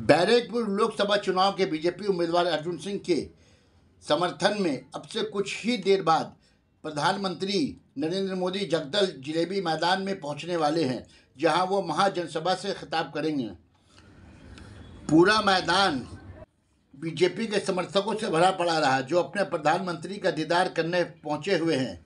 बैरकपुर लोकसभा चुनाव के बीजेपी उम्मीदवार अर्जुन सिंह के समर्थन में अब से कुछ ही देर बाद प्रधानमंत्री नरेंद्र मोदी जगदल जिलेबी मैदान में पहुंचने वाले हैं, जहां वो महाजनसभा से खिताब करेंगे। पूरा मैदान बीजेपी के समर्थकों से भरा पड़ा रहा, जो अपने प्रधानमंत्री का दीदार करने पहुंचे हुए हैं।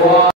One,